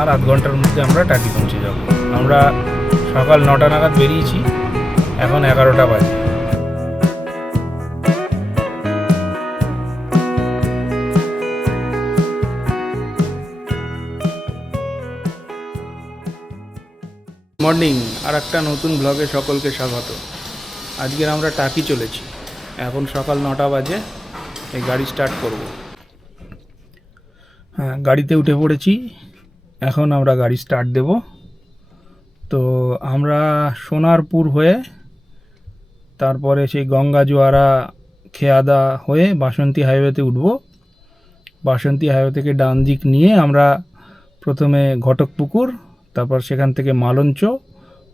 আর আধ ঘন্টার মধ্যে আমরা টাকি পৌঁছে যাব। আমরা সকাল 9টা নাগাদ বেরিয়েছি, এখন 11টা বাজে। মর্নিং, আর একটা নতুন ব্লগে সকলকে স্বাগত। আজকের আমরা টাকি চলেছি, এখন সকাল 9টা বাজে। এই গাড়ি স্টার্ট করব। হ্যাঁ, গাড়িতে উঠে পড়েছি, এখন আমরা গাড়ি স্টার্ট দেব। তো আমরা সোনারপুর হয়ে তারপরে সেই গঙ্গা জোয়ারা খেয়াদা হয়ে বাসন্তী হাইওয়েতে উঠব। বাসন্তী হাইওয়ে থেকে ডান দিক নিয়ে আমরা প্রথমে ঘটকপুকুর, তারপর সেখান থেকে মালঞ্চ,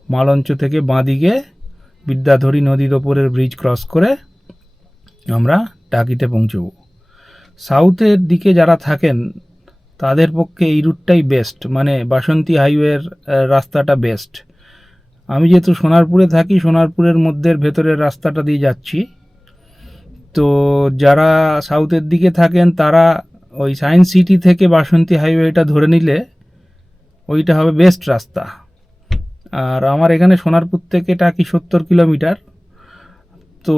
মালঞ্চ থেকে বাঁদিকে বিদ্যাধরী নদীর ওপরের ব্রিজ ক্রস করে আমরা টাকিতে পৌঁছব। সাউথের দিকে যারা থাকেন তাদের পক্ষে এই রুটটাই বেস্ট, মানে বাসন্তী হাইওয়ের রাস্তাটা বেস্ট। আমি যেহেতু সোনারপুরে থাকি, সোনারপুরের মধ্যে ভেতরের রাস্তাটা দিয়ে যাচ্ছি। তো যারা সাউথের দিকে থাকেন তারা ওই সায়েন্স সিটি থেকে বাসন্তী হাইওয়েটা ধরে নিলে ওইটা হবে বেস্ট রাস্তা। আর আমার এখানে সোনারপুর থেকে টাকি 70 কিলোমিটার, তো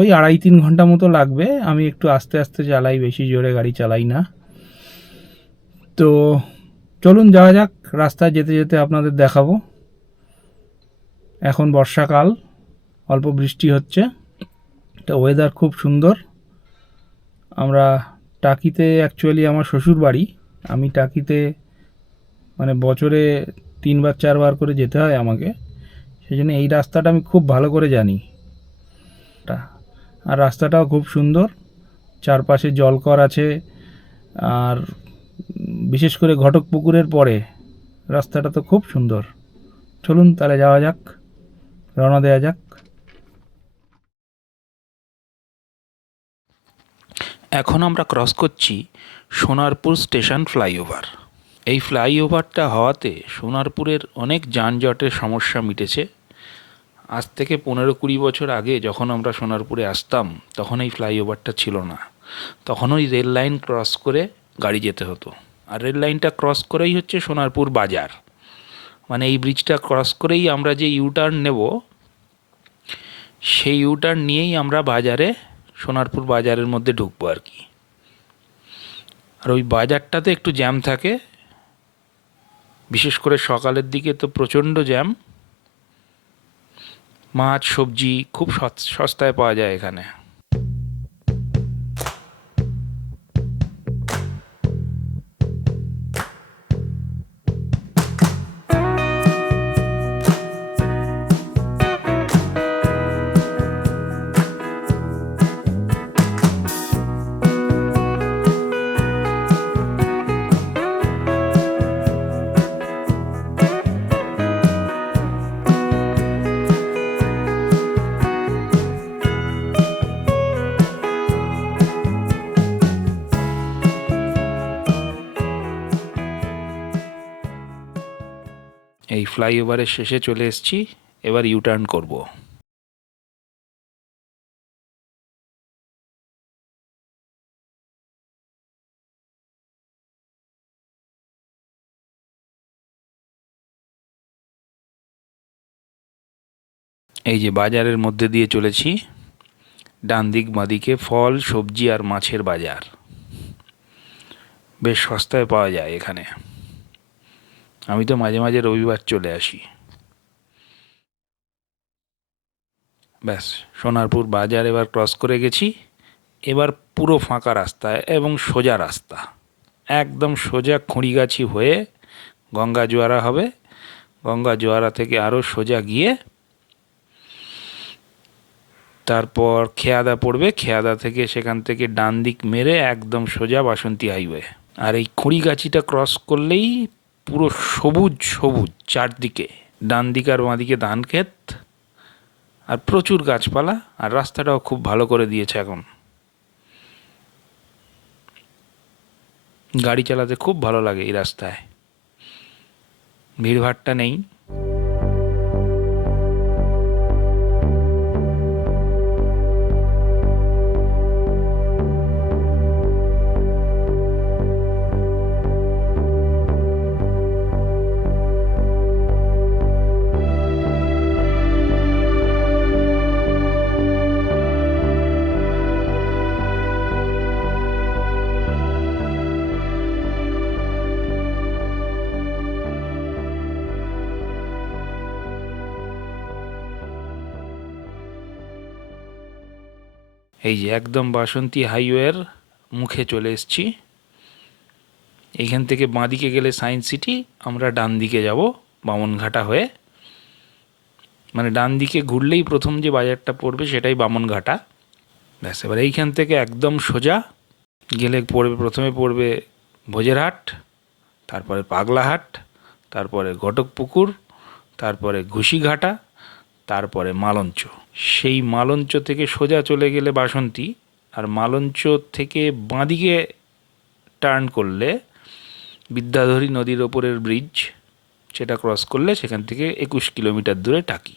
ওই 2.5-3 ঘন্টা মতো লাগবে। আমি একটু আস্তে আস্তে চালাই, বেশি জোরে গাড়ি চালাই না। তো চলুন যাওয়া যাক, রাস্তায় যেতে যেতে আপনাদের দেখাবো। এখন বর্ষাকাল, অল্প বৃষ্টি হচ্ছে, তো ওয়েদার খুব সুন্দর। আমরা টাকিতে, অ্যাকচুয়ালি আমার শ্বশুর বাড়ি, আমি টাকিতে মানে বছরে 3-4 বার করে যেতে হয় আমাকে, সেই জন্য এই রাস্তাটা আমি খুব ভালো করে জানি। আর রাস্তাটাও খুব সুন্দর, চারপাশে জলকর আছে। আর বিশেষ করে ঘটকপুকুরের পরে রাস্তাটা তো খুব সুন্দর। চলুন তাহলে যাওয়া যাক, রওনা দেওয়া যাক। এখন আমরা ক্রস করছি সোনারপুর স্টেশন ফ্লাইওভার। এই ফ্লাইওভারটা হওয়াতে সোনারপুরের অনেক যানজটের সমস্যা মিটেছে। আজ থেকে 15-20 বছর আগে যখন আমরা সোনারপুরে আসতাম, তখন এই ফ্লাইওভারটা ছিল না। তখন ওই রেল লাইন ক্রস করে গাড়ি যেতে হতো। আর রেল লাইনটা ক্রস করেই হচ্ছে সোনারপুর বাজার, মানে এই ব্রিজটা ক্রস করেই আমরা যে ইউটার্ন নেব, সেই ইউটার্ন নিয়েই আমরা বাজারে, সোনারপুর বাজারের মধ্যে ঢুকবো আর কি। আর ওই বাজারটাতে একটু জ্যাম থাকে, বিশেষ করে সকালের দিকে তো প্রচণ্ড জ্যাম। মাছ সবজি খুব সস্তায় পাওয়া যায় এখানে। এই ফ্লাইওভারের শেষে চলে এসেছি, এবার ইউটার্ন করব। এই যে বাজারের মধ্যে দিয়ে চলেছি, ডান দিক বাঁদিকে ফল সবজি আর মাছের বাজার বেশ সস্তায় পাওয়া যায় এখানে। আমি তো মাঝে মাঝে রবিবার চলে আসি। ব্যাস, সোনারপুর বাজার এবার ক্রস করে গেছি। এবার পুরো ফাঁকা রাস্তা এবং সোজা রাস্তা, একদম সোজা খুঁড়িগাছি হয়ে গঙ্গা জোয়ারা হবে। গঙ্গা জোয়ারা থেকে আরও সোজা গিয়ে তারপর খেয়াদা পড়বে, খেয়াদা থেকে সেখান থেকে ডান দিক মেরে একদম সোজা বাসন্তী হাইওয়ে। আর এই খুঁড়িগাছিটা ক্রস করলেই পুরো সবুজ সবুজ চারদিকে, ডান দিকে আর বাঁদিকে ধান ক্ষেত আর প্রচুর গাছপালা। আর রাস্তাটাও খুব ভালো করে দিয়েছে এখন, গাড়ি চালাতে খুব ভালো লাগে এই রাস্তায়, ভিড়ভাট্টা নেই। এই যে একদম বাসন্তী হাইওয়ের মুখে চলে এসেছি। এইখান থেকে বাঁদিকে গেলে সায়েন্স সিটি, আমরা ডান দিকে যাব বামনঘাটা হয়ে। মানে ডান দিকে ঘুরলেই প্রথম যে বাজারটা পড়বে সেটাই বামনঘাটা। ব্যাস, এবার এইখান থেকে একদম সোজা গেলে পড়বে, প্রথমে পড়বে ভোজেরহাট, তারপরে পাগলাহাট, তারপরে ঘটকপুকুর, তারপরে ঘুষিঘাটা, তারপরে মালঞ্চ। সেই মালঞ্চ থেকে সোজা চলে গেলে বাসন্তী, আর মালঞ্চ থেকে বাঁদিকে টার্ন করলে বিদ্যাধরী নদীর ওপরের ব্রিজ, সেটা ক্রস করলে সেখান থেকে 21 কিলোমিটার দূরে টাকি।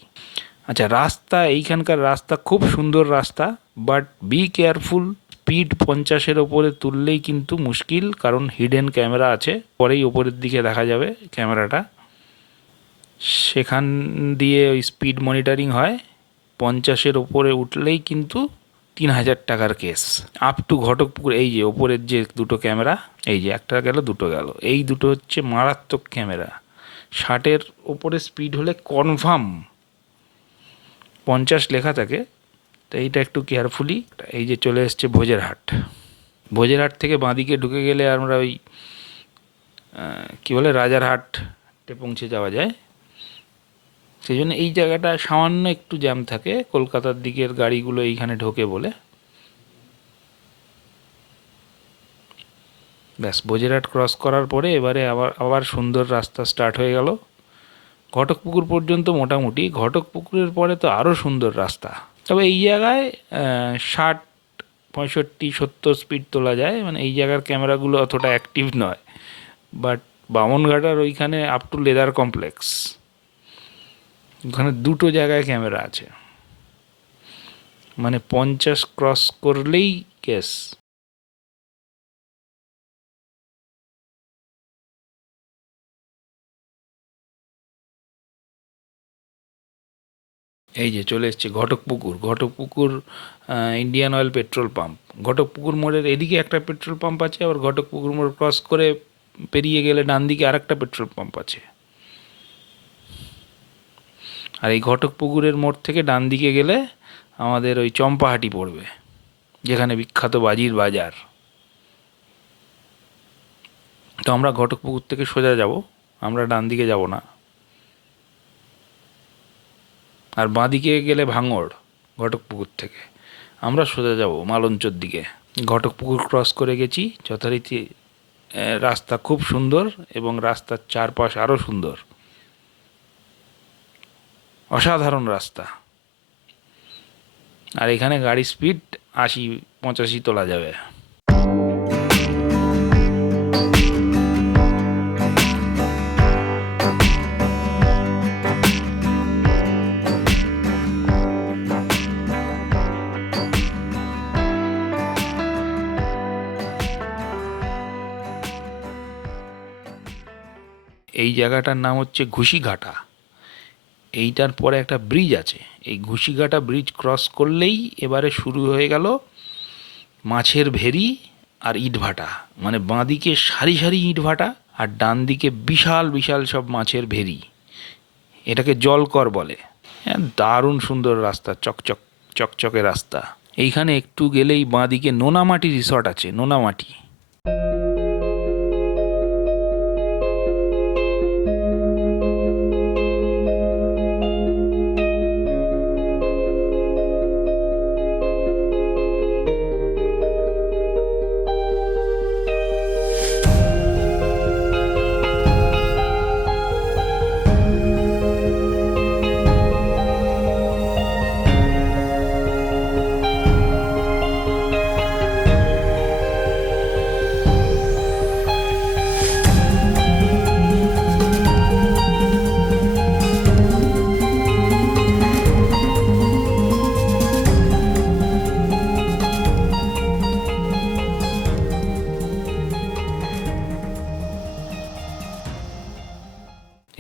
আচ্ছা, রাস্তা, এইখানকার রাস্তা খুব সুন্দর রাস্তা, বাট বি কেয়ারফুল। স্পিড 50-এর ওপরে তুললেই কিন্তু মুশকিল, কারণ হিডেন ক্যামেরা আছে, পরেই ওপরের দিকে দেখা যাবে ক্যামেরাটা, সেখান দিয়ে ওই স্পিড মনিটরিং হয়। 50-এর ওপরে উঠলেই কিন্তু 3000 টাকার কেস। আপ টু ঘটকপুকুর, এই যে ওপরের যে দুটো ক্যামেরা, এই যে একটা গেল দুটো গেল, এই দুটো হচ্ছে মারাত্মক ক্যামেরা। 60-এর ওপরে স্পিড হলে কনফার্ম 50 লেখা থাকে, তো এইটা একটু কেয়ারফুলি। এই যে চলে এসছে ভোজেরহাট। ভোজেরহাট থেকে বাঁদিকে ঢুকে গেলে আমরা ওই কী বলে রাজারহাটে পৌঁছে যাওয়া যায়। সেই জন্য এই জায়গাটা সামান্য একটু জ্যাম থাকে, কলকাতার দিকের গাড়িগুলো এইখানে ঢোকে বলে। ব্যাস, ভোজেরহাট ক্রস করার পরে এবারে আবার সুন্দর রাস্তা স্টার্ট হয়ে গেল। ঘটকপুকুর পর্যন্ত মোটামুটি, ঘটকপুকুরের পরে তো আরও সুন্দর রাস্তা। তবে এই জায়গায় 60, 65, 70 স্পিড তোলা যায়, মানে এই জায়গার ক্যামেরাগুলো অতটা অ্যাক্টিভ নয়। বাট বামনঘাটার ওইখানে আপ টু লেদার কমপ্লেক্স, ওখানে দুটো জায়গায় ক্যামেরা আছে, মানে 50 ক্রস করলেই কেস। এই যে চলে এসছে Ghatakpukur. Ghatakpukur Indian oil petrol pump. Ghatakpukur মোড়ের এদিকে একটা পেট্রোল পাম্প আছে, আবার ঘটকপুকুর মোড় ক্রস করে পেরিয়ে গেলে ডান দিকে আরেকটা পেট্রোল পাম্প আছে। আর এই ঘটকপুকুরের মোড় থেকে ডান দিকে গেলে আমাদের ওই চম্পাহাটি পড়বে, যেখানে বিখ্যাত বাজির বাজার। তো আমরা ঘটকপুকুর থেকে সোজা যাব, আমরা ডান দিকে যাব না। আর বাঁদিকে গেলে ভাঙড় ঘটকপুকুর থেকে, আমরা সোজা যাব মালঞ্চর দিকে। ঘটকপুকুর ক্রস করে গেছি যথারীতি। রাস্তা খুব সুন্দর এবং রাস্তার চারপাশ আরও সুন্দর, অসাধারণ রাস্তা। আর এখানে গাড়ি স্পিড 80-85 তোলা যাবে। এই জায়গাটার নাম হচ্ছে ঘুষিঘাটা। এইটার পরে একটা ব্রিজ আছে, এই ঘুষিঘাটা ব্রিজ ক্রস করলেই এবারে শুরু হয়ে গেল মাছের ভেরি আর ইটভাটা। মানে বাঁদিকে সারি সারি ইটভাটা, আর ডান দিকে বিশাল বিশাল সব মাছের ভেরি। এটাকে জলকর বলে। হ্যাঁ, দারুণ সুন্দর রাস্তা, চকচকে রাস্তা। এইখানে একটু গেলেই বাঁদিকে নোনামাটি রিসর্ট আছে, নোনামাটি।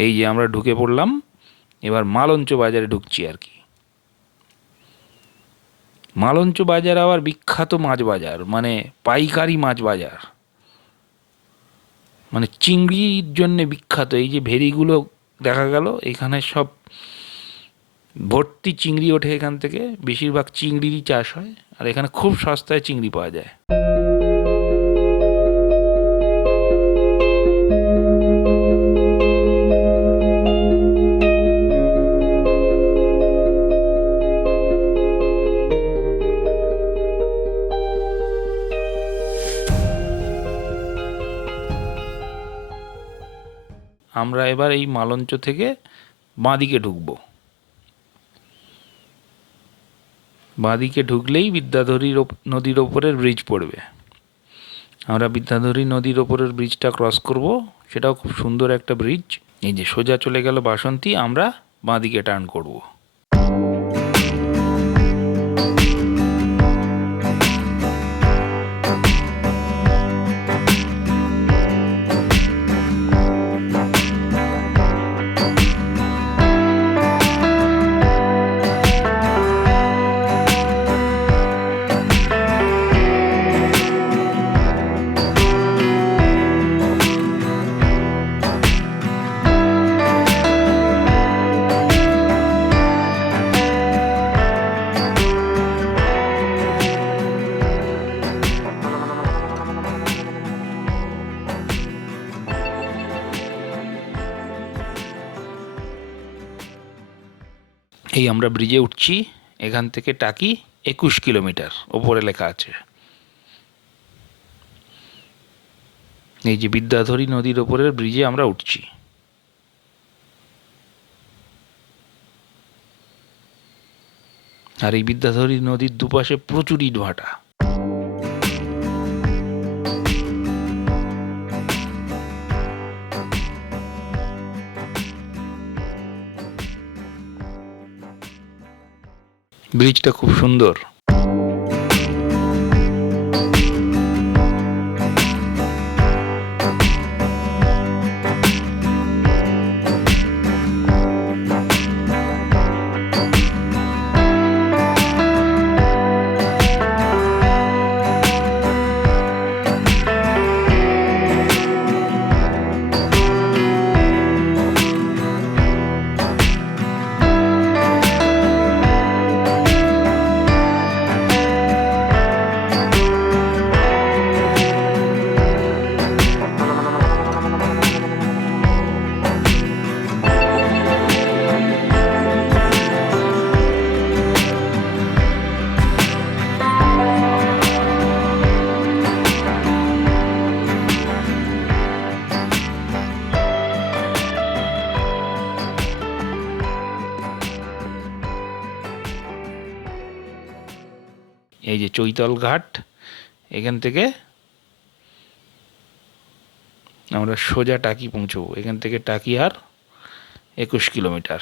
এই যে আমরা ঢুকে পড়লাম, এবার মালঞ্চ বাজারে ঢুকছি আর কি। মালঞ্চ বাজার আবার বিখ্যাত মাছ বাজার, মানে পাইকারি মাছ বাজার, মানে চিংড়ির জন্য বিখ্যাত। এই যে ভেরিগুলো দেখা গেল, এখানে সব ভর্তি চিংড়ি ওঠে এখান থেকে, বেশিরভাগ চিংড়িরই চাষ হয়। আর এখানে খুব সস্তায় চিংড়ি পাওয়া যায়। আমরা এবার এই মালঞ্চ থেকে বাঁদিকে ঢুকবো। বাঁদিকে ঢুকলেই বিদ্যাধরী নদীর ওপরের ব্রিজ পড়বে। আমরা বিদ্যাধরী নদীর ওপরের ব্রিজটা ক্রস করব, সেটাও খুব সুন্দর একটা ব্রিজ। এই যে সোজা চলে গেল বাসন্তী, আমরা বাঁদিকে টার্ন করব। এই আমরা ব্রিজে উঠছি। এখান থেকে টাকি 21 কিলোমিটার ওপরে লেখা আছে। এই যে বিদ্যাধরী নদীর ওপরের ব্রিজে আমরা উঠছি। আর এই বিদ্যাধরী নদীর দুপাশে প্রচুর ইটভাটা। ব্রিজটা খুব সুন্দর। এই যে চৈতল ঘাট, এখান থেকে আমরা সোজা টাকি পৌঁছবো। এখান থেকে টাকি আর 21 কিলোমিটার।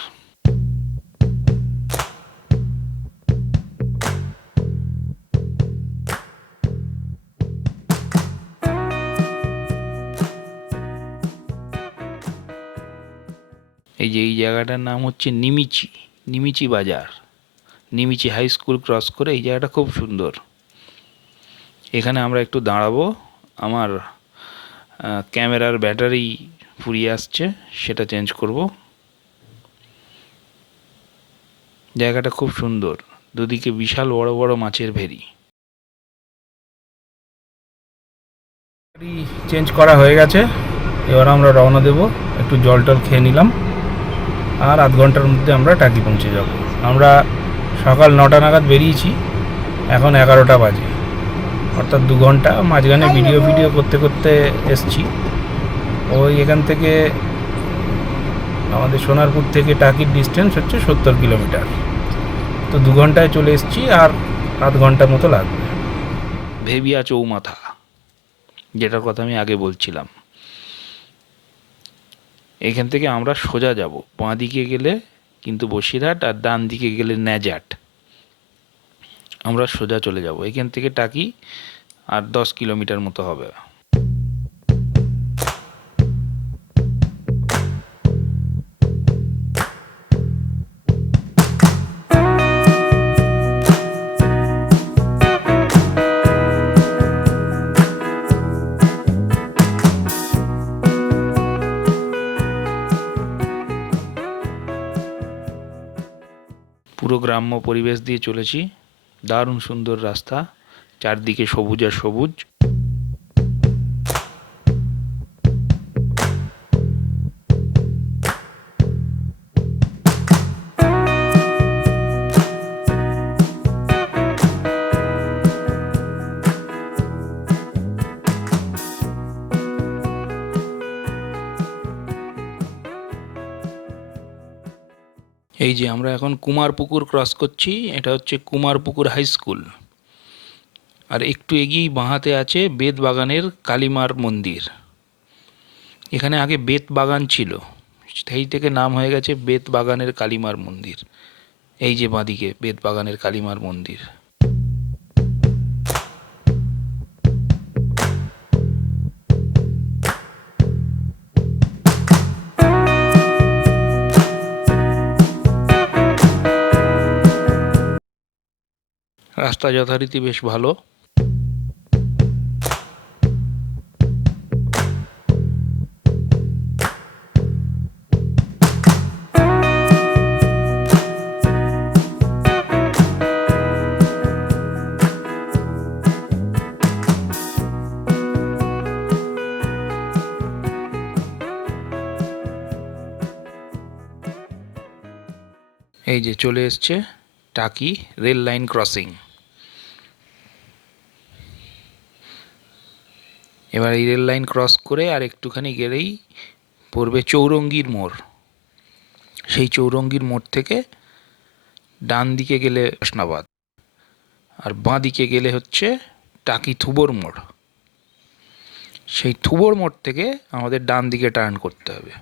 এই যে এই জায়গাটার নাম হচ্ছে নিমিচি বাজার। নিমিচি হাই স্কুল ক্রস করে এই জায়গাটা খুব সুন্দর। এখানে আমরা একটু দাঁড়াবো, আমার ক্যামেরার ব্যাটারি ফুরিয়ে আসছে, সেটা চেঞ্জ করব। জায়গাটা খুব সুন্দর, দুদিকে বিশাল বড় বড় মাছের ভেরি। চেঞ্জ করা হয়ে গেছে, এবার আমরা রওনা দেব। একটু জল টল খেয়ে নিলাম, আর আধ ঘন্টার মধ্যে আমরা টাকি পৌঁছে যাব। আমরা সকাল 9টা নাগাদ বেরিয়েছি, এখন 11টা বাজে, অর্থাৎ 2 ঘন্টা। মাঝখানে ভিডিও করতে করতে এসছি। ওই এখান থেকে আমাদের সোনারপুর থেকে টাকির ডিস্টেন্স হচ্ছে 70 কিলোমিটার। তো 2 ঘন্টায় চলে এসছি, আর আধ ঘন্টার মতো লাগবে। ভেবিয়া চৌমাথা, যেটার কথা আমি আগে বলছিলাম, এখান থেকে আমরা সোজা যাব। বাঁ দিকে গেলে কিন্তু বসিরহাট, আর ডান দিকে গেলে ন্যাজাট। আমরা সোজা চলে যাব। এখান থেকে টাকি আর 10 কিলোমিটার মতো হবে। পুরো গ্রাম্য পরিবেশ দিয়ে চলেছি। দারুণ সুন্দর রাস্তা, চারদিকে সবুজ আর সবুজ। এই যে আমরা এখন কুমারপুকুর ক্রস করছি, এটা হচ্ছে কুমারপুকুর হাই স্কুল। আর একটু এগিয়েই বাঁহাতে আছে বেতবাগানের কালীমার মন্দির। এখানে আগে বেতবাগান ছিল, সেই থেকে নাম হয়ে গেছে বেতবাগানের কালীমার মন্দির। এই যে বাঁদিকে বেতবাগানের কালীমার মন্দির। রাস্তা যথারীতি বেশ ভালো। এই যে চলে এসছে টাকি রেল লাইন ক্রসিং। এবার এই রেল লাইন ক্রস করে আর একটুখানি গেলেই পড়বে চৌরঙ্গীর মোড়। সেই চৌরঙ্গীর মোড় থেকে ডান দিকে গেলে হাসনাবাদ, আর বাঁ দিকে গেলে হচ্ছে টাকি থুবর মোড়। সেই থুবর মোড় থেকে আমাদের ডান দিকে টার্ন করতে হবে।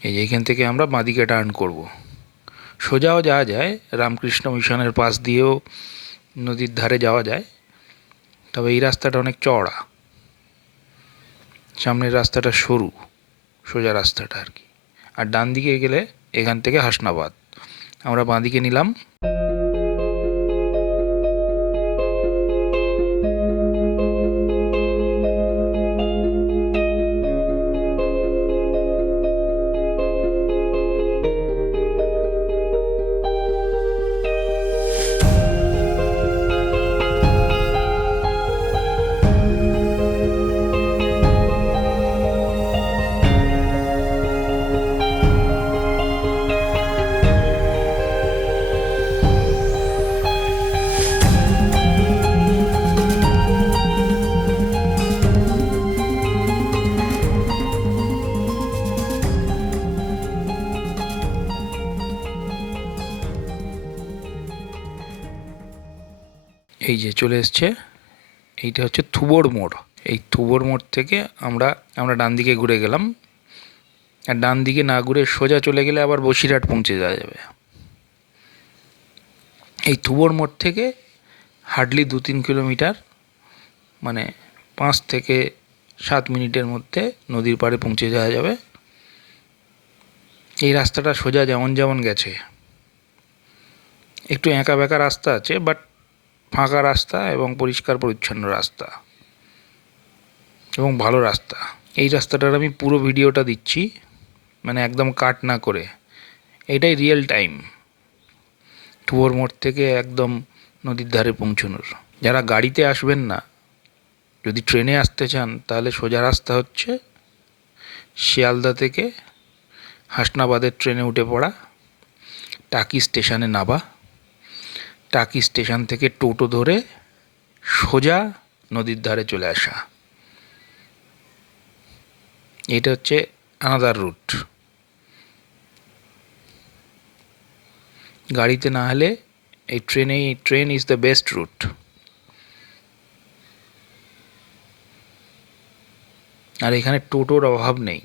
এই যে এখান থেকে আমরা বাঁদিকে টার্ন করব। সোজাও যাওয়া যায়, রামকৃষ্ণ মিশনের পাশ দিয়েও নদীর ধারে যাওয়া যায়, তবে এই রাস্তাটা অনেক চওড়া, সামনের রাস্তাটা সরু, সোজা রাস্তাটা আর কি। আর ডান দিকে গেলে এখান থেকে হাসনাবাদ। আমরা বাঁদিকে নিলাম। এই যে চলে এসছে, এইটা হচ্ছে থুবর মোড়। এই থুবর মোড় থেকে আমরা ডান দিকে ঘুরে গেলাম। আর ডান দিকে না ঘুরে সোজা চলে গেলে আবার বসিরহাট পৌঁছে যাওয়া যাবে। এই থুবর মোড় থেকে হার্ডলি 2-3 কিলোমিটার, মানে 5 থেকে 7 মিনিটের মধ্যে নদীর পাড়ে পৌঁছে যাওয়া যাবে। এই রাস্তাটা সোজা যেমন যেমন গেছে, একটু এঁকা বেঁকা রাস্তা আছে, বাট ফাঁকা রাস্তা এবং পরিষ্কার পরিচ্ছন্ন রাস্তা এবং ভালো রাস্তা। এই রাস্তাটার আমি পুরো ভিডিওটা দিচ্ছি, মানে একদম কাট না করে। এটাই রিয়েল টাইম থুবর মোড় থেকে একদম নদীর ধারে পৌঁছানোর। যারা গাড়িতে আসবেন না, যদি ট্রেনে আসতে চান, তাহলে সোজা রাস্তা হচ্ছে শিয়ালদা থেকে হাসনাবাদের ট্রেনে উঠে পড়া, টাকি স্টেশনে নামা, টাকি স্টেশন থেকে টোটো ধরে সোজা নদীর ধারে চলে আসা। এটা হচ্ছে আনাদার রুট। গাড়িতে না হলে এই train is the best route. আর এখানে টোটোর অভাব নেই।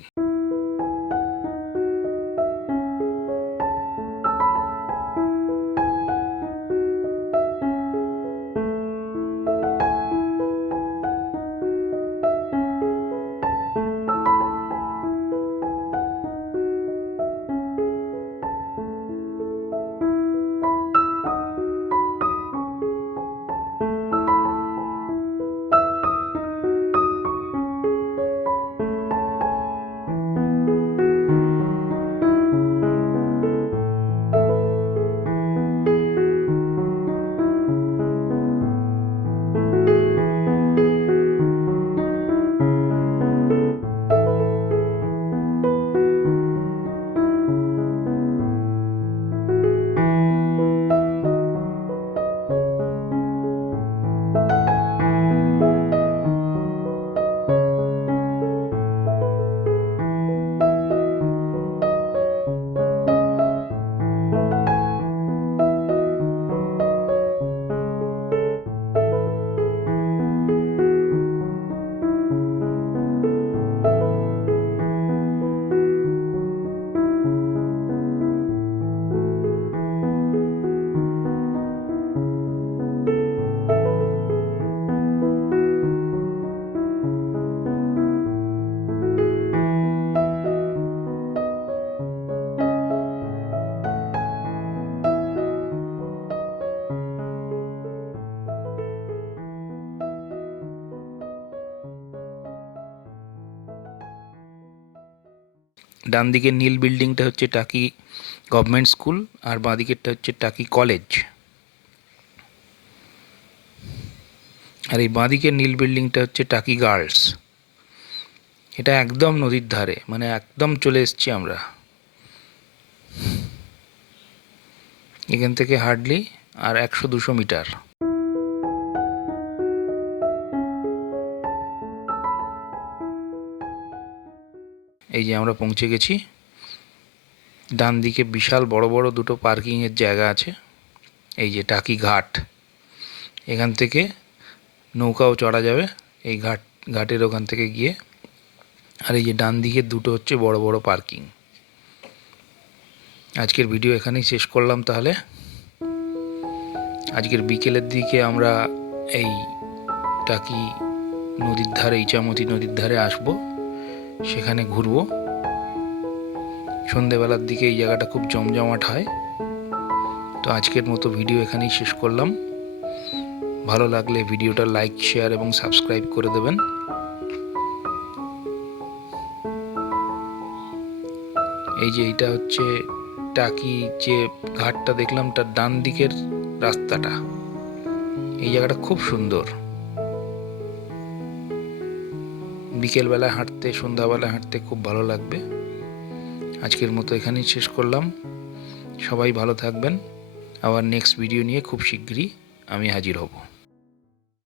ডান দিকের নীল বিল্ডিংটা হচ্ছে টাকি গভর্নমেন্ট স্কুল, আর বাঁ দিকেরটা হচ্ছে টাকি কলেজ। আর এই বাঁ দিকের নীল বিল্ডিংটা হচ্ছে টাকি গার্লস। এটা একদম নদীর ধারে, মানে একদম চলে এসেছি আমরা। এখান থেকে হার্ডলি আর 100-200 মিটার। এই যে আমরা পৌঁছে গেছি। ডান দিকে বিশাল বড় বড় দুটো পার্কিংয়ের জায়গা আছে। এই যে টাকি ঘাট, এখান থেকে নৌকাও চড়া যাবে এই ঘাটের ওখান থেকে গিয়ে। আর এই যে ডান দিকে দুটো হচ্ছে বড় বড় পার্কিং। আজকের ভিডিও এখানেই শেষ করলাম তাহলে। আজকের বিকেলের দিকে আমরা এই টাকি নদীর ধারে, ইচামতি নদীর ধারে আসবো, সেখানে ঘুরবো। সন্ধেবেলার দিকে এই জায়গাটা খুব জমজমাট হয়। তো আজকের মতো ভিডিও এখানেই শেষ করলাম। ভালো লাগলে ভিডিওটা লাইক, শেয়ার এবং সাবস্ক্রাইব করে দেবেন। এই যে এইটা হচ্ছে টাকি, যে ঘাটটা দেখলাম তার ডান দিকের রাস্তাটা। এই জায়গাটা খুব সুন্দর। বিকেলবেলা হাঁটতে, সন্ধ্যাবেলা হাঁটতে খুব ভালো লাগবে। আজকের মতো এখানেই শেষ করলাম। সবাই ভালো থাকবেন। আবার নেক্সট ভিডিও নিয়ে খুব শিগগিরই আমি হাজির হব।